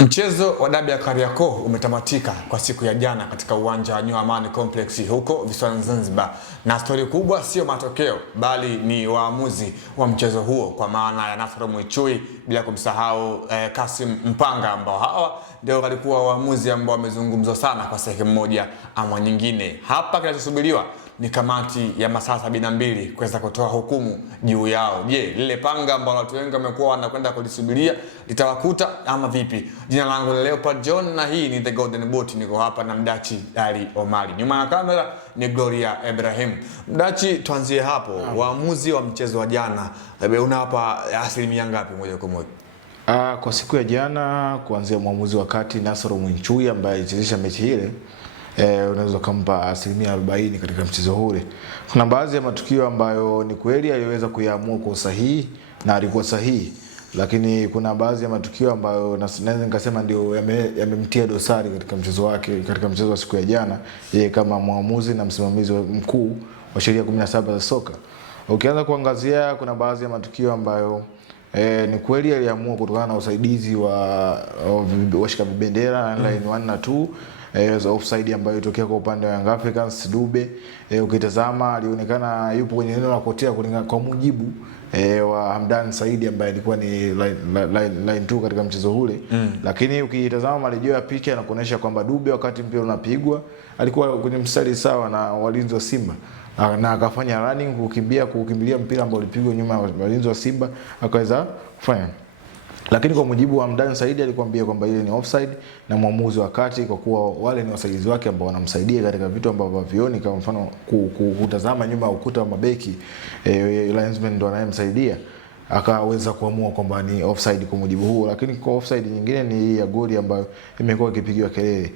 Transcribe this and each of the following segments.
Mchezo wa dabi ya Kariakoo umetamatika kwa siku ya jana katika uwanja wa New Amani Complex huko visiwani Zanzibar, na stori kubwa sio matokeo bali ni waamuzi wa mchezo huo, kwa maana ya Nasoro Mwichuyi bila kumsahau Kasim Mpanga, ambao hawa ndio walikuwa waamuzi ambao wamezungumzwa sana kwa sehemu moja ama nyingine. Hapa kinachosubiriwa ni kamati ya masaa 72 kuweza kutoa hukumu juu yao. Je, lile panga ambalo watu wengi wamekuwa wanakwenda kulisubiria litawakuta ama vipi? Jina langu ni Leopard John na hii ni The Golden Boot. Niko hapa na Mdachi Ali Omari. Nyuma ya kamera ni Gloria Ibrahim. Mdachi, tuanzie hapo. Waamuzi wa mchezo wa jana, unawapa asilimia ngapi moja kwa moja? Kwa siku ya jana, kuanzia mwamuzi wa kati Nasoro Mwichuyi ambaye alichezesha mechi ile, unaweza kumpa asilimia 40 katika mchezo ule. Kuna baadhi ya matukio ambayo ni kweli aliweza kuyaamua kwa usahihi na alikuwa sahihi, lakini kuna baadhi ya matukio ambayo naweza nikasema ndio yamemtia dosari katika mchezo wake, katika mchezo wa siku ya jana, yeye kama mwamuzi na msimamizi mkuu wa sheria 17 za soka. Ukianza kuangazia, kuna baadhi ya matukio ambayo ni kweli aliamua kutokana na usaidizi wa washika bendera line 1 na 2, offside ambayo ilitokea kwa upande wa Young Africans Dube. Ukitazama alionekana yupo kwenye eneo la kotea kulingana kwa mujibu wa Hamdan Saidi ambaye alikuwa ni line 2 katika mchezo ule. Lakini ukitazama marejeo ya picha inakuonyesha kwamba Dube wakati mpira unapigwa alikuwa kwenye mstari sawa na walinzi wa Simba, na akafanya running kukimbilia mpira ambao ulipigwa nyuma ya walinzi wa Simba akaweza kufanya. Lakini kwa mujibu wa Hamdan Saidi alikwambia kwamba ile ni offside na mwamuzi wa kati, kwa kuwa wale ni wasaidizi wake ambao wanamsaidia katika vitu ambavyo havioni, kama mfano kutazama nyuma ya ukuta wa mabeki, linesman ndo anayemsaidia, akaweza kuamua kwamba ni offside kwa mujibu huo. Lakini kwa offside nyingine ni hii ya goli ambayo imekuwa ikipigiwa kelele.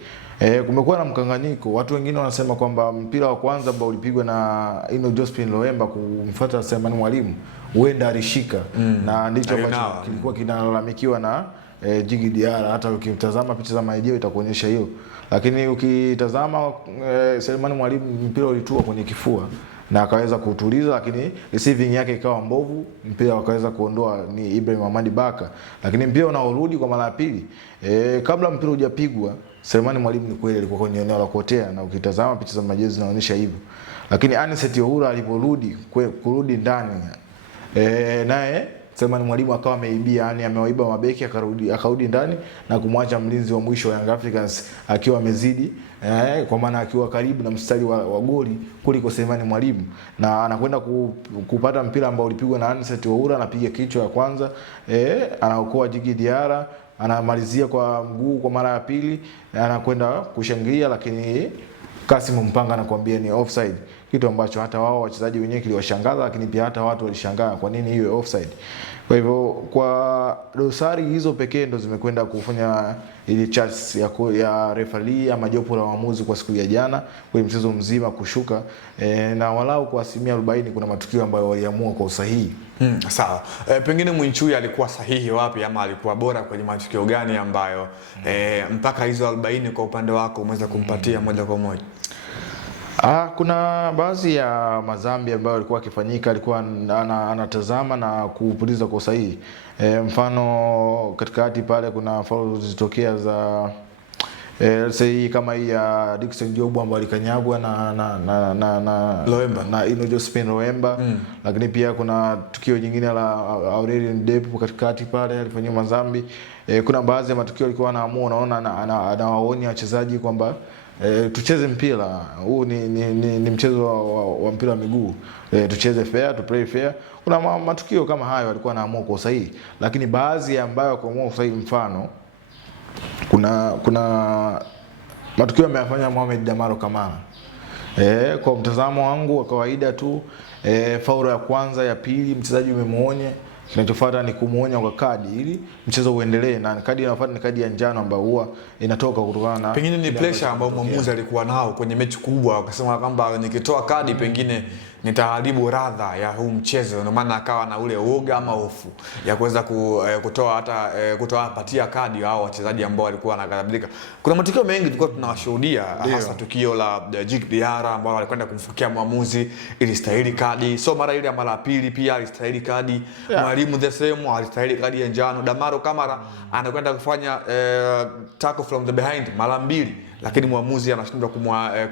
Kumekuwa na mkanganyiko. Watu wengine wanasema kwamba mpira wa kwanza ambao ulipigwa na Jospin Loemba kumfuata Selemani Mwalimu huenda alishika, na ndicho ambacho kilikuwa kinalalamikiwa na Djigui Diarra. Hata ukitazama picha za marejeo itakuonyesha hiyo. Lakini ukitazama Selemani Mwalimu mpira ulitua kwenye kifua na akaweza kutuliza, lakini receiving yake ikawa mbovu, mpira wakaweza kuondoa ni Ibrahim Ahmad Baka. Lakini mpira unaorudi kwa mara ya pili, kabla mpira hujapigwa Selemani Mwalimu ni kweli alikuwa kwenye eneo la kuotea, na ukitazama picha za majezo zinaonyesha hivyo. Lakini Anicet Ohura kurudi ndani, naye Selemani Mwalimu akawa ameibia, yani amewaiba mabeki, akarudi ndani na kumwacha mlinzi wa mwisho wa Young Africans akiwa amezidi, kwa maana akiwa karibu na mstari wa goli kuliko Selemani Mwalimu, na anakwenda kupata mpira ambao ulipigwa na Anicet Ohura, anapiga kichwa ya kwanza, anaokoa Djigui Diarra, anamalizia kwa mguu kwa mara ya pili, anakwenda kushangilia, lakini Kasim Mpanga anakuambia ni offside, kitu ambacho hata wao wachezaji wenyewe kiliwashangaza, lakini pia hata watu walishangaa kwa nini hiyo offside. Kwa hivyo kwa dosari hizo pekee ndo zimekwenda kufanya ili chance ya referee ama jopo la waamuzi kwa siku ya jana kwa mchezo mzima kushuka, na walau kwa asilimia 40 kuna matukio ambayo waliamua kwa usahihi. Sawa. Pengine Mwichuyi alikuwa sahihi wapi, ama alikuwa bora kwenye matukio gani ambayo mpaka hizo 40 kwa upande wako umeweza kumpatia moja kwa moja? Kuna baadhi ya madhambi ambayo alikuwa akifanyika, alikuwa anatazama na kupuliza kwa usahihi. Mfano katikati pale kuna foul zilitokea za say kama hii ya Dickson Job ambaye alikanyagwa na Loemba na Jospin Loemba. Lakini pia kuna tukio jingine la Aurelien Depu katikati pale alifanyia madhambi. Kuna baadhi ya matukio alikuwa anaamua, unaona anawaonya wachezaji kwamba tucheze mpira huu, ni mchezo wa mpira wa miguu, tucheze fair, to play fair. Kuna matukio kama hayo alikuwa anaamua kwa usahihi, lakini baadhi ambayo kwa kuamua usahihi, mfano kuna matukio ameyafanya Mohamed Damaro Kamara. Kwa mtazamo wangu wa kawaida tu, faulu ya kwanza, ya pili mchezaji umemuonya, kinachofuata ni kumuonya kwa kadi ili mchezo uendelee, na kadi inayofuata ni kadi ya njano ambayo huwa inatoka kutokana na pengine ni pressure ambayo mwamuzi alikuwa nao kwenye mechi kubwa, akasema kwamba nikitoa kadi pengine nitaharibu radha ya huu mchezo, ndio maana akawa na ule uoga ama hofu ya kuweza kutoa hata kutowapatia kadi hao wachezaji ambao walikuwa wanaghadhabika. Kuna matukio mengi tulikuwa tunawashuhudia, hasa tukio la Djigui Diarra ambao walikwenda kumfukia mwamuzi, ilistahili kadi. So mara ile ya mara pili pia alistahili kadi. Mwalimu the same alistahili kadi ya njano. Damaro Kamara anakwenda kufanya tackle from the behind mara mbili, lakini mwamuzi anashindwa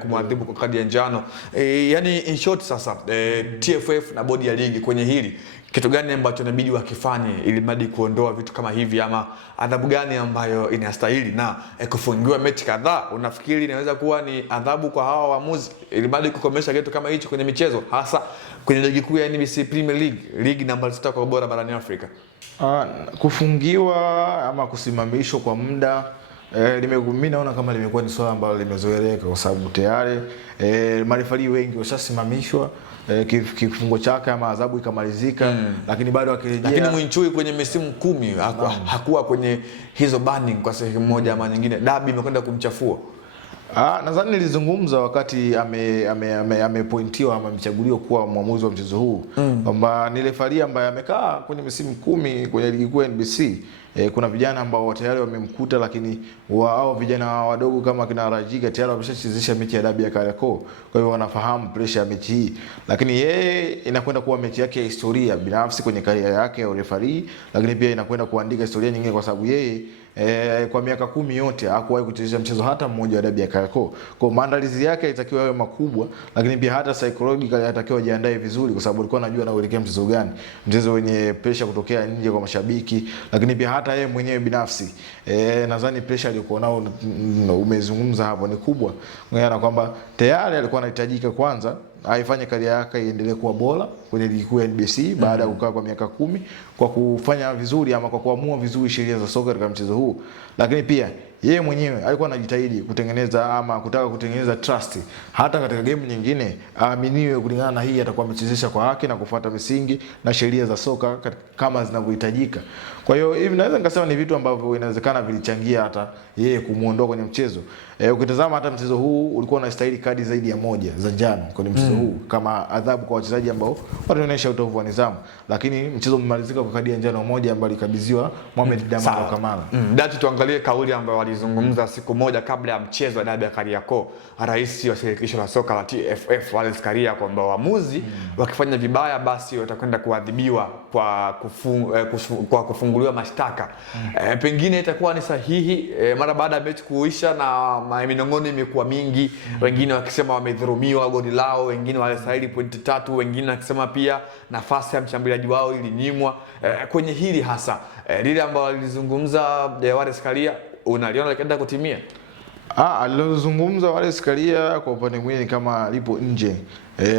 kumwadhibu kwa kadi ya njano. Yani in short sasa TFF na bodi ya ligi kwenye hili kitu gani ambacho inabidi wakifanye ili madi kuondoa vitu kama hivi, ama adhabu gani ambayo inastahili? Na kufungiwa mechi kadhaa, unafikiri inaweza kuwa ni adhabu kwa hawa waamuzi ili madi kukomesha kitu kama hicho kwenye michezo, hasa kwenye ligi kuu ya NBC Premier League, ligi namba 6 kwa ubora barani Afrika? Kufungiwa ama kusimamishwa kwa muda, mimi naona kama limekuwa ni swala ambalo limezoeleka, kwa sababu tayari marefali wengi washasimamishwa kifungo chake ama adhabu ikamalizika, lakini bado akirejea. Lakini Mwinchui kwenye misimu 10 hakuwa kwenye hizo banning kwa sehemu moja ama nyingine. Dabi imekwenda kumchafua. Nadhani nilizungumza wakati amepointiwa ama amechaguliwa kuwa mwamuzi wa mchezo huu kwamba ni refari ambaye amekaa kwenye misimu 10 kwenye ligi kuu ya NBC. Kuna vijana ambao tayari wamemkuta, lakini wao vijana wadogo kama kina Rajiga tayari wameshachezesha mechi ya dabi ya Kariakoo, kwa hiyo wanafahamu pressure ya mechi hii. Lakini yeye inakwenda kuwa mechi yake ya historia binafsi kwenye career yake ya referee, lakini pia inakwenda kuandika historia nyingine kwa sababu yeye kwa miaka 10 yote hakuwahi kuchezesha mchezo hata mmoja wa dabi ya Kariakoo. Kwa maandalizi yake yatakiwa yawe makubwa, lakini pia hata psychological yatakiwa jiandae vizuri, kwa sababu alikuwa anajua anaelekea mchezo gani, mchezo wenye pressure kutokea nje kwa mashabiki, lakini pia hata yeye mwenyewe binafsi nadhani pressure aliyokuwa nao umezungumza hapo ni kubwa, ngana kwamba tayari alikuwa anahitajika kwanza aifanye career yake iendelee kuwa bora kwenye ligi kuu ya NBC baada ya kukaa kwa miaka 10 kwa kufanya vizuri ama kwa kuamua vizuri sheria za soka katika mchezo huu. Lakini pia yeye mwenyewe alikuwa anajitahidi kutengeneza ama kutaka kutengeneza trust hata katika game nyingine, aaminiwe kulingana na hii atakuwa amechezesha kwa haki na kufuata misingi na sheria za soka kama zinavyohitajika. Kwa hiyo hivi naweza nikasema ni vitu ambavyo inawezekana vilichangia hata yeye kumuondoa kwenye mchezo. Ukitazama hata mchezo huu ulikuwa unastahili kadi zaidi ya moja za njano kwenye mchezo huu kama adhabu kwa wachezaji ambao walionyesha utovu wa nidhamu, lakini mchezo umemalizika kwa kadi ya njano moja ambayo alikabidhiwa Mohamed Damaro Kamara. Dati, tuangalie kauli ambayo walizungumza siku moja kabla ya mchezo wa dabi ya Kariakoo, rais wa shirikisho la soka la TFF Wallace Karia, kwamba waamuzi wakifanya vibaya basi watakwenda kuadhibiwa kwa kufunguliwa mashtaka. Pengine itakuwa ni sahihi mara baada ya mechi kuisha na minong'ono imekuwa mingi, wengine wakisema wamedhulumiwa goli lao, wengine walistahili pointi 3, wengine wakisema pia nafasi ya mshambuliaji wao ilinyimwa. Kwenye hili hasa lile ambalo lilizungumza Wallace Karia, unaliona likaenda kutimia? Alilozungumza Wallace Karia kwa upande mwingine kama lipo nje,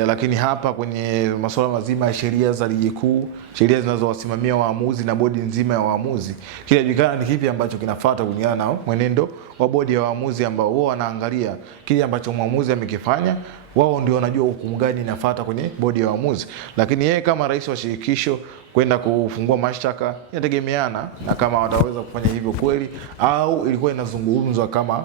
lakini hapa kwenye masuala mazima ya sheria za ligi kuu, sheria zinazowasimamia waamuzi na bodi nzima ya waamuzi, kinajulikana ni kipi ambacho kinafuata kulingana na mwenendo wa bodi ya waamuzi ambao wao wanaangalia kile ambacho mwamuzi amekifanya. Wao ndio wanajua hukumu gani inafuata kwenye bodi ya waamuzi, lakini yeye kama rais wa shirikisho kwenda kufungua mashtaka inategemeana na kama wataweza kufanya hivyo kweli, au ilikuwa inazungumzwa kama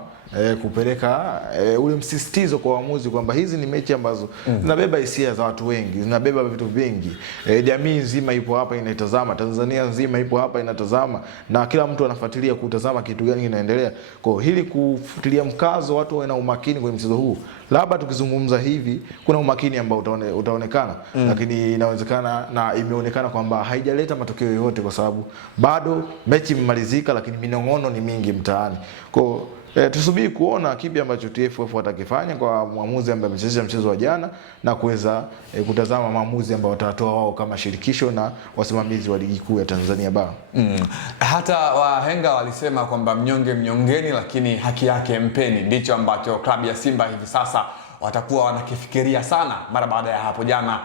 kupeleka ule msisitizo kwa waamuzi kwamba hizi ni mechi ambazo zinabeba hisia za watu wengi, zinabeba vitu vingi. Jamii nzima ipo hapa inatazama, Tanzania nzima ipo hapa inatazama, na kila mtu anafuatilia kutazama kitu gani kinaendelea. Kwa hili kufutilia mkazo watu wawe na umakini kwenye mchezo huu. Labda tukizungumza hivi kuna umakini ambao utaonekana, lakini inawezekana na imeonekana kwamba haijaleta matokeo yoyote, kwa sababu bado mechi imemalizika, lakini minong'ono ni mingi mtaani. Kwa tusubiri kuona kipi ambacho TFF watakifanya kwa mwamuzi ambaye amechezesha mchezo wa jana, na kuweza kutazama maamuzi ambao watatoa wao kama shirikisho na wasimamizi wa ligi kuu ya Tanzania Bara. Hata wahenga walisema kwamba mnyonge mnyongeni, lakini haki yake mpeni. Ndicho ambacho klabu ya Simba hivi sasa watakuwa wanakifikiria sana mara baada ya hapo jana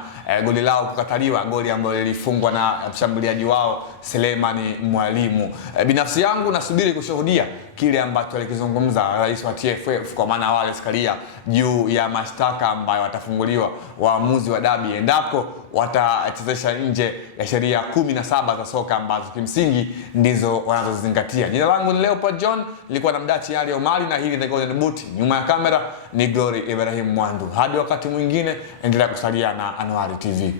goli lao kukataliwa, goli ambalo lilifungwa na mshambuliaji wao Selemani Mwalimu. Binafsi yangu nasubiri kushuhudia kile ambacho alikizungumza rais wa TFF kwa maana Wallace Karia juu ya mashtaka ambayo watafunguliwa waamuzi wa dabi endapo watachezesha nje ya sheria 17 za soka ambazo kimsingi ndizo wanazozingatia. Jina langu ni Leopold John, nilikuwa na mdachi Ali Omari na hii ni The Golden Boot. Nyuma ya kamera ni Glory Ibrahim Mwandu. Hadi wakati mwingine, endelea kusalia na Anuari TV.